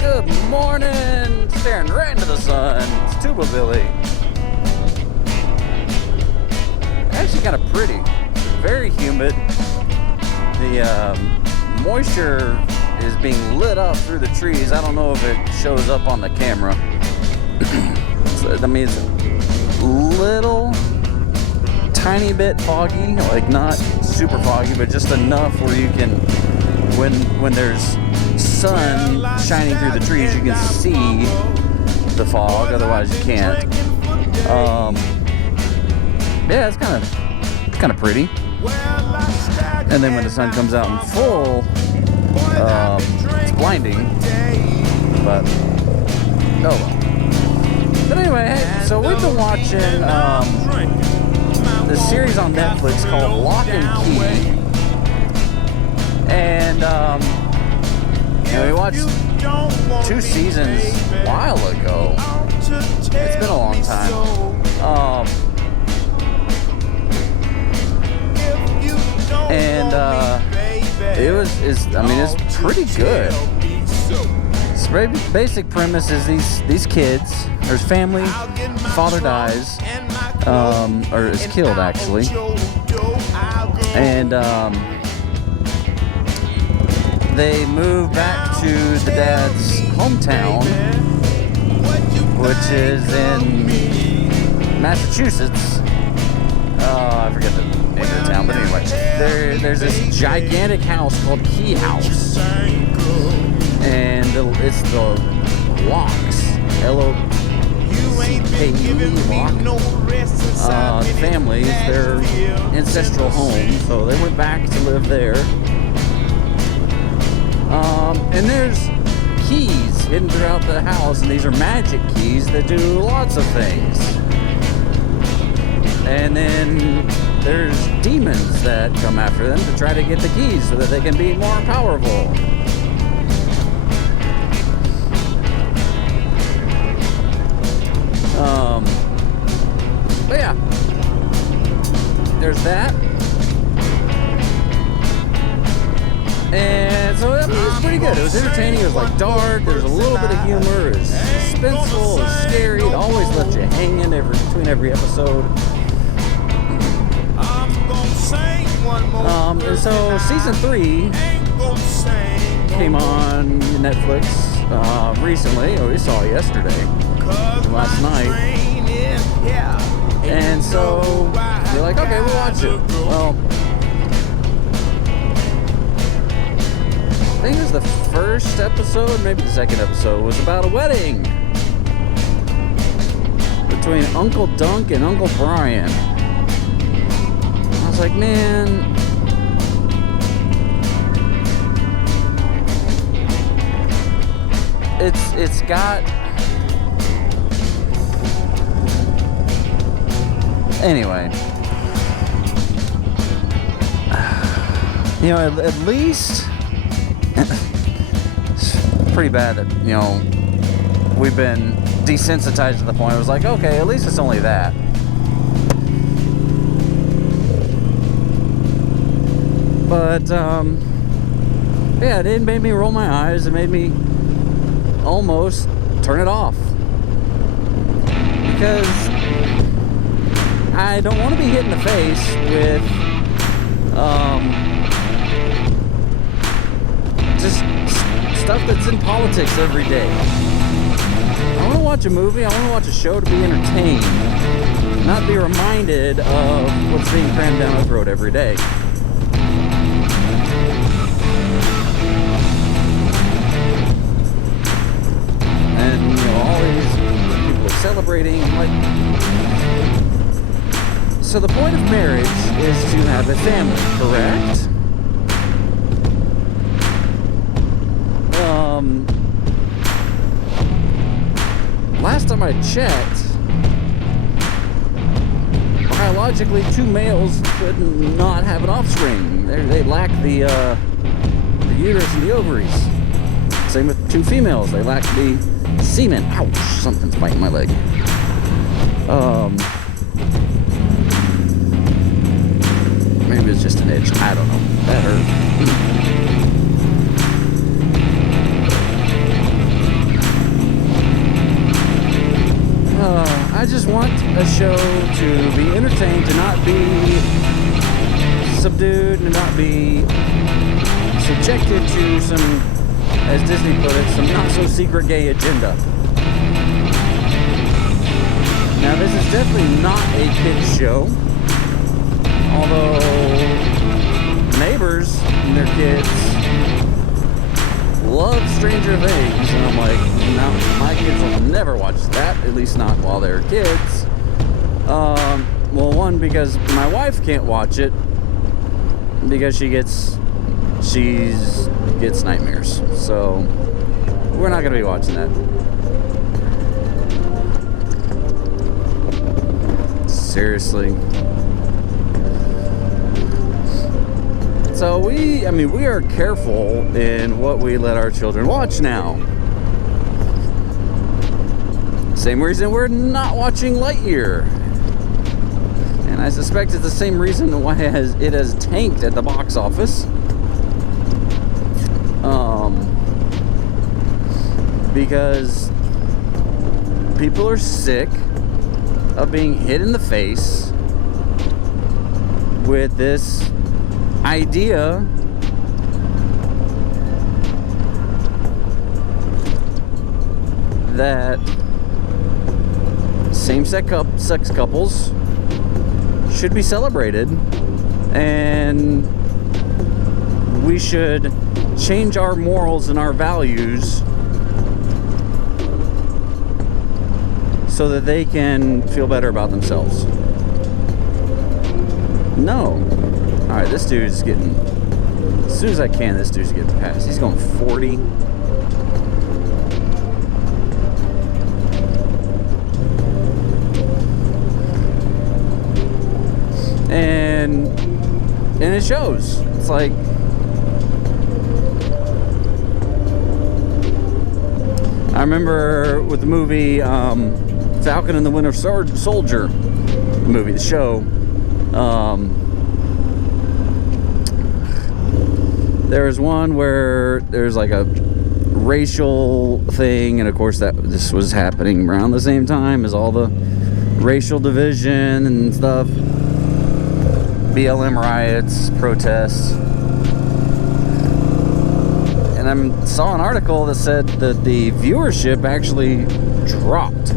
Good morning! Staring right into the sun. It's Tuba Billy. Actually kind of pretty. Very humid. The moisture is being lit up through the trees. I don't know if it shows up on the camera. So, I mean, it's a little tiny bit foggy, like not super foggy, but just enough where you can, when there's sun shining through the trees, you can see the fog. Otherwise, you can't. Yeah, it's kind of pretty. And then when the sun comes out in full, it's blinding. But oh well. But anyway, hey, so we've been watching this series on Netflix called Lock and Key, and we watched 2 seasons a while ago. It's been a long time. And it's pretty good. Basic premise is these kids, there's family, father dies, or is killed actually, and they move back to the dad's hometown, which is in Massachusetts. I forget the name of the town, but anyway, there's this gigantic house called Key House, and it's the Locks, L-O-C-K-E, Lock, families, their ancestral home, so they went back to live there. And there's keys hidden throughout the house, and these are magic keys that do lots of things. And then there's demons that come after them to try to get the keys so that they can be more powerful. But yeah, there's that. And so I mean, it was pretty good. It was entertaining. It was like dark. There was a little bit of humor. It was suspenseful. It was scary. It always left you hanging between every episode. And so season 3 came on Netflix recently, or we saw it yesterday, last night. And so we're like, okay, we'll watch it. Well, I think it was the first episode, maybe the second episode, was about a wedding between Uncle Dunk and Uncle Brian. I was like, man, it's got, anyway, you know, at least it's pretty bad that, you know, we've been desensitized to the point it was like, okay, at least it's only that. But yeah, it made me roll my eyes. It made me almost turn it off, because I don't want to be hit in the face with just stuff that's in politics every day. I want to watch a movie, I want to watch a show to be entertained, not be reminded of what's being crammed down our throat every day. And, you know, all these people are celebrating, like, so the point of marriage is to have a family, correct? Last time I checked, biologically 2 males could not have an offspring. They lack the uterus and the ovaries. Same with 2 females. They lack the semen. Ouch, something's biting my leg. Maybe it's just an itch. I don't know. That hurt. a show to be entertained, to not be subdued, to not be subjected to some, as Disney put it, some not-so-secret gay agenda. Now, this is definitely not a kid's show, although neighbors and their kids love Stranger Things, and I'm like, no, my kids will never watch that, at least not while they're kids. Well, one, because my wife can't watch it, because she gets nightmares, so we're not going to be watching that. Seriously. So we are careful in what we let our children watch now. Same reason we're not watching Lightyear. And I suspect it's the same reason why it has tanked at the box office. Because people are sick of being hit in the face with this idea that same-sex couples should be celebrated, and we should change our morals and our values so that they can feel better about themselves. No. Alright, this dude's getting, as soon as I can, this dude's getting past. He's going 40. And it shows. It's like, I remember with the movie Falcon and the Winter Soldier, the movie, the show, there was one where there's like a racial thing, and of course this was happening around the same time as all the racial division and stuff, BLM riots, protests. And I saw an article that said that the viewership actually dropped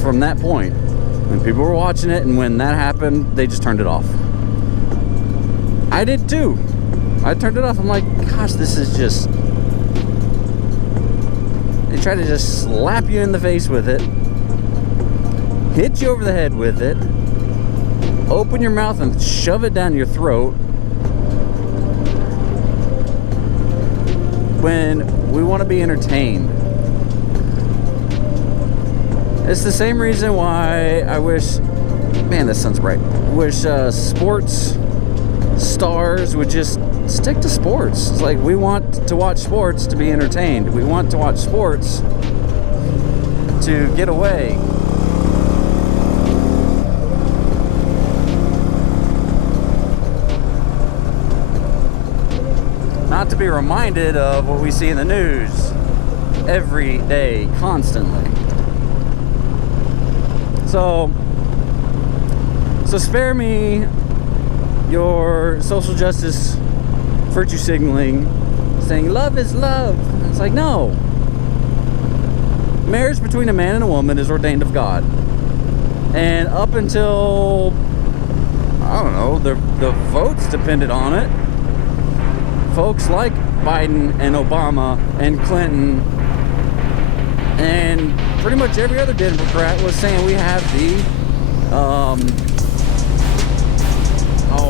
from that point. When people were watching it, and when that happened, they just turned it off. I did too. I turned it off. I'm like, gosh, this is just... They try to just slap you in the face with it, hit you over the head with it, open your mouth and shove it down your throat, when we want to be entertained. It's the same reason why I wish, man, this sun's bright, wish sports stars would just stick to sports. It's like, we want to watch sports to be entertained. We want to watch sports to get away. Not to be reminded of what we see in the news every day, constantly. So spare me your social justice virtue signaling, saying love is love. It's like, no. Marriage between a man and a woman is ordained of God. And up until, I don't know, the votes depended on it, folks like Biden and Obama and Clinton and pretty much every other Democrat was saying we have the,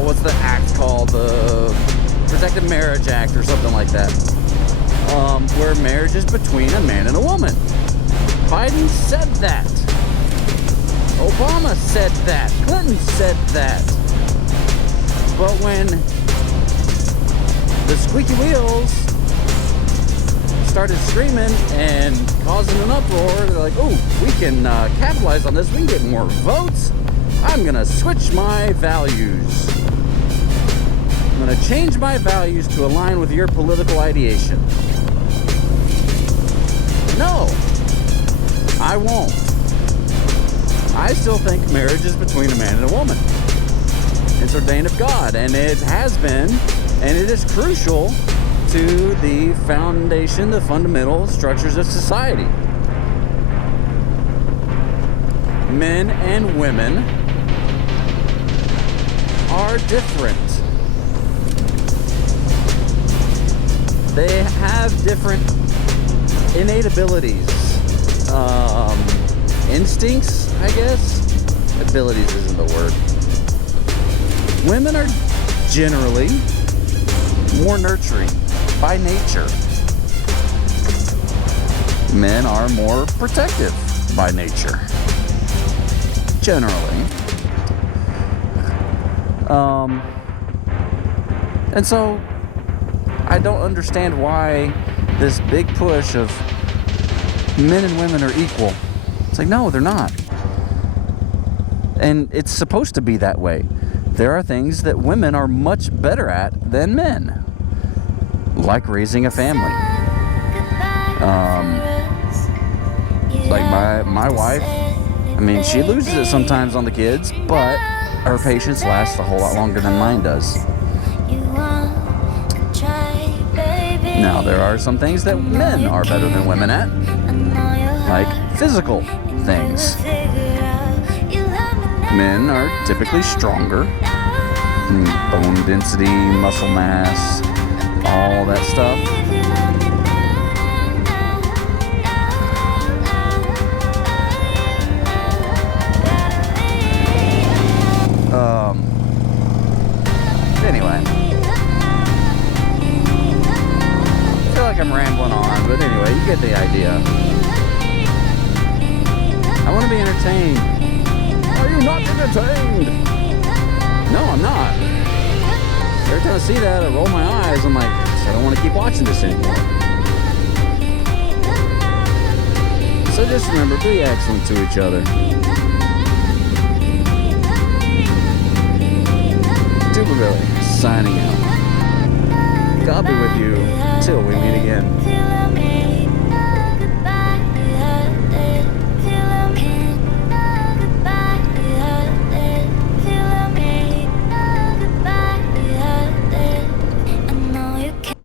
what's the act called? The Protected Marriage Act or something like that. Where marriage is between a man and a woman. Biden said that. Obama said that. Clinton said that. But when the squeaky wheels started screaming and causing an uproar, they're like, oh, we can capitalize on this, we can get more votes, I'm gonna switch my values. I'm gonna change my values to align with your political ideation. No, I won't. I I still think marriage is between a man and a woman. It's ordained of God, and it has been, and it is crucial to the foundation, the fundamental structures of society. Men and women are different. They have different innate abilities, instincts, I guess. Abilities isn't the word. Women are generally more nurturing by nature. Men are more protective by nature, generally. And so I don't understand why this big push of men and women are equal. It's like, no, they're not. And it's supposed to be that way. There are things that women are much better at than men, like raising a family. Like my wife, I mean, she loses it sometimes on the kids, but her patience lasts a whole lot longer than mine does. Now, there are some things that men are better than women at, like physical things. Men are typically stronger, bone density, muscle mass, all that stuff. Anyway, I feel like I'm rambling on, but anyway, you get the idea. I want to be entertained. Are you not entertained? No, I'm not. Every time I see that, I roll my eyes. I'm like, I don't want to keep watching this anymore. So just remember, be excellent to each other. Duper Billy, signing out. God be with you till we meet again.